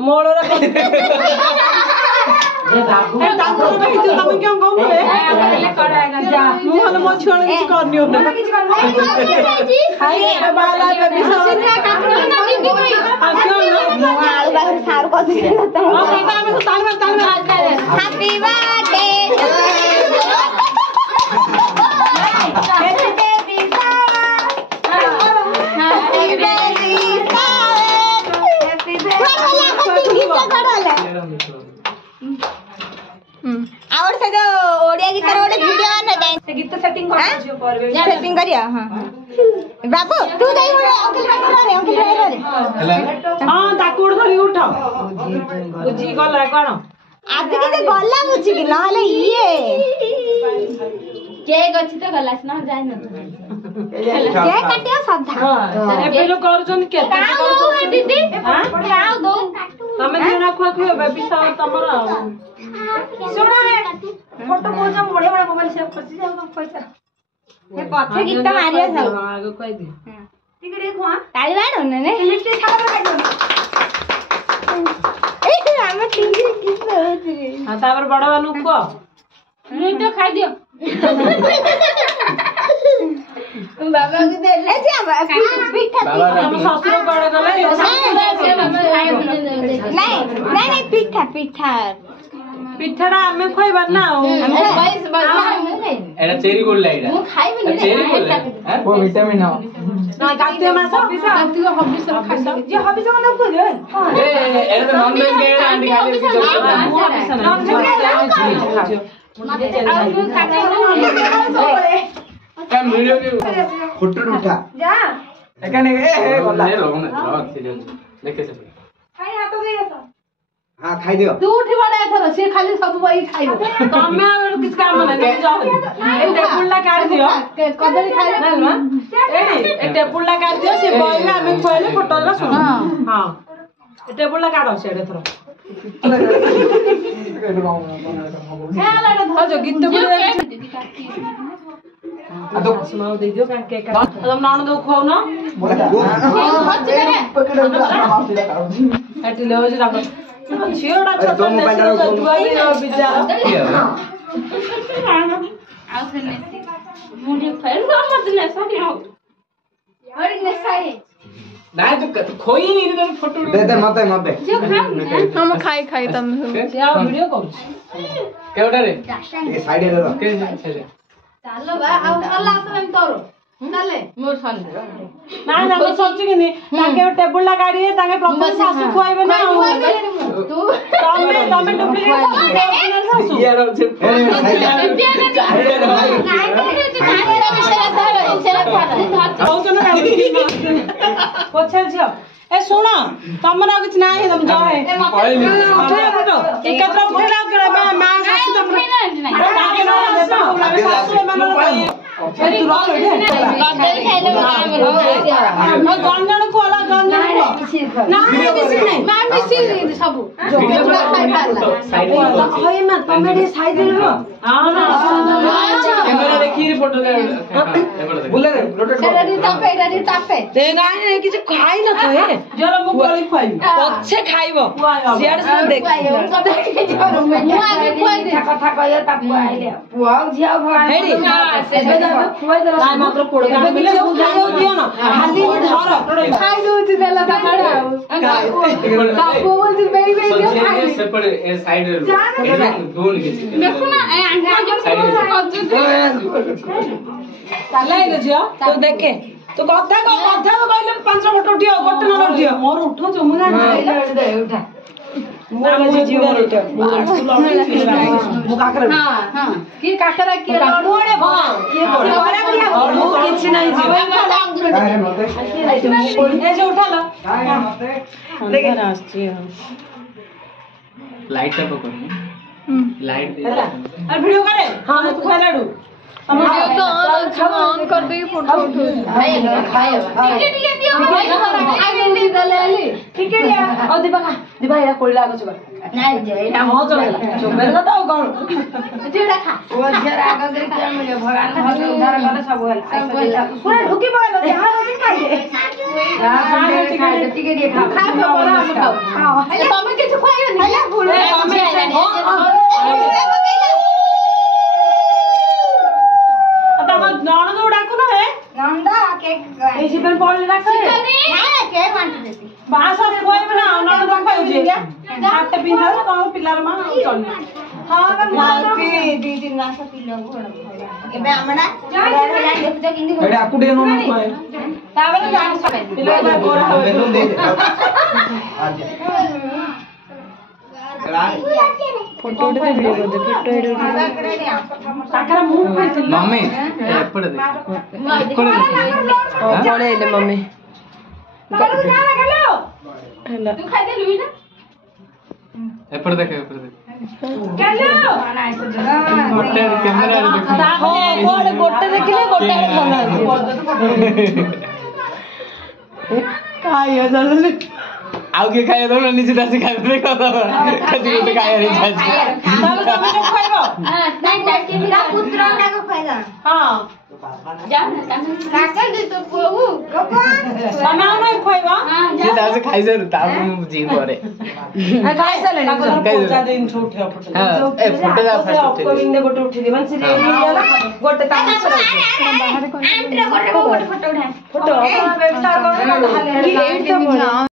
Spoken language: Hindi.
मोड़ क्यों कहूँ मुझे मो छुआ किसी करनी हो आवर से ओडिया गीत रे ओडे वीडियो आने दे से गीत सेटिंग करिया हां बाबू तू जाई अंकल रे हां ताकुड़ धरी उठा बुझी गला कोन आज के गला बुझी कि नहले ये केक अछि त गलास न जाय न केक काटिया साधा एबे जो करजन के दीदी हां खाओ दो तमे दिना खुआ खुआ बेबी सा तमरा सुनो फोटो कोजा मोड़े बड़ा मोबाइल सेव करछि जाओ पैसा हे कथे गीत मारिया जाओ आगे कह दे ठीक रे खुआ ताली बाड़ न ने लिट्टी खावा काटो ए हम टिंगी गीत होत रे हां तापर बड़ बानु को मुई तो खा दियो बाबा को दे ए जा पीठा हम ससुर बड़ गले नहीं पीठा पिठाड़ा हमें खोइबा ना एटा चेरी गोल लाइडा मु खाइबे नहीं चेरी गोल है वो विटामिन हो ना काटियो मास काटियो हबिस खाइसा जे हबिस मन को दे ए एटा तो नॉन वेज के आंटी खाली काम वीडियो के फोटो उठा जा एकाने ए गला ले लो देखे से खाई हाथ दे ऐसा हां खाई दियो तू उठी बड़ा एथरो से खाली सब वही खाइबो तमे और किछ काम नहीं जाओ ए टेबुलला काट दियो कदली खाइ ना ए टेबुलला काट दियो से बॉयला हमें खोइले फोटोला सुन हां ए टेबुलला काटो से एथरो हो जो गीत को तो सुनाओ दे दियो के तुम नान दो खाओ ना एटी ले हो जे दाको छियोडा छोट दुआई बिजा आउ खेलने मुझे फेर मत ने सारी आओ और ने सारी ना तो खोई नहीं तो फोटो दे मते जो खाओ हम खाई तम से आ वीडियो करू केउटा रे ए साइड ले रो के साइड चलो बा आउ चला आसम तोरो चले मोर सन ना ना मैं सोची कि नहीं ताके टेबल ला गाड़ी है ताके प्रॉपर सासु खुआइबे ना तू तमे डुप्लीकेट सासु ये रो से पोछल छ ए सुन तमरा कुछ ना है तुम जाओ है फोटो एकत्र उठेला करे मां सासु तुम ताके ना देबा सासु मानो तू रह गंजन को अलग गंजन ना बेसी नहीं मां बेसी सब जो खाई पाला होय ना तमे साइड रे हां ना कैमरा देखी रे फोटो ले बोले रे रे तापे दे गाय किछ खाई न कहे जरा मु कोली खाई पछे खाइबो सियाड से देख मु आगे खुआ दे कथा कहे तापु आइले पुआ झिया भगवान हेडी खुआई दे ना मात्र पोड़ का मिले खाइयो दियो ना खाली धर खाई दो ती देला ताड़ा तापु बोल ती बेई बेई दियो खाई से पर ए साइड रे दोन के देखो ना ए अंडा जो चलाई रे झिया तो देखे तो कथा को कहले 5 फोटो उठियो गोटे न उठियो मोर उठो जो मुना दे उठा मोर झिया उठो मु काकरा हां की काकरा की लडोड़े भा के बोले मु किछ नहीं जीव ए जो उठा लो देखे राष्ट्रीय लाइट का पकड़ लाइट दे और वीडियो करे हां तू खालाडू वीडियो तो ऑन कर दे फोटो उठो ठीक है और दीपा या कोई लागो छबा नहीं जे हो चलेला चोबेला तो कौन जेड़ा खा ओ जरा आगे के क्या मिले भगवान भगवान उद्धार करे सब होला पूरा ढुकी बगल जहां रोटी खाइए ठीक है खा खा तो बड़ा हम खाओ हेले तमे किछु खाइयो नि हेले भूल नणद डाकू ना है नंदा केक ए जीवन पॉल डाक है ना केक वांटी देती बास और कोई बना नणद खाइ जे हाथ पिंधा तो पिल्लार मा चल हां मालकी दी दिन मास पिलो एबे हमना देखो किंदी एडा आकुडे नो नो खाए ताबे जान सब पिल्ला गोरा हो बेदन दे फोटो उठे वीडियो कर दे फोटो एडिट ताकरा मुंह खाइथिल मम्मी एपड़ दे पड़े ले मम्मी करू जाना गेलो हला तू खाइ दे लुई ना एपड़ देख गेलो मोटे कैमरा रे देख हां कोड गोटे देखिले गोटे खाना काय हो जल्दी आउ के खाए दो नीचे दासी खाए देखो तो कति गोटे खाए रे जाज तब तमे जो खाइबो नहीं नहीं मेरा पुत्र ना को खाइदा हां जा ना काका दे तो कोहू बनाओ नहीं खाइबो जे दासी खाइ जर ताब जी करे खाइ चले ना पोचा दिन छोटे फोटो हां ए फोटो दा आपको फर्स्ट बिंदे गोटे उठी दे मन सीरियल गोटे ताम आंट्रे गोटे फोटो उठा फोटो अपना बेटा को एट तो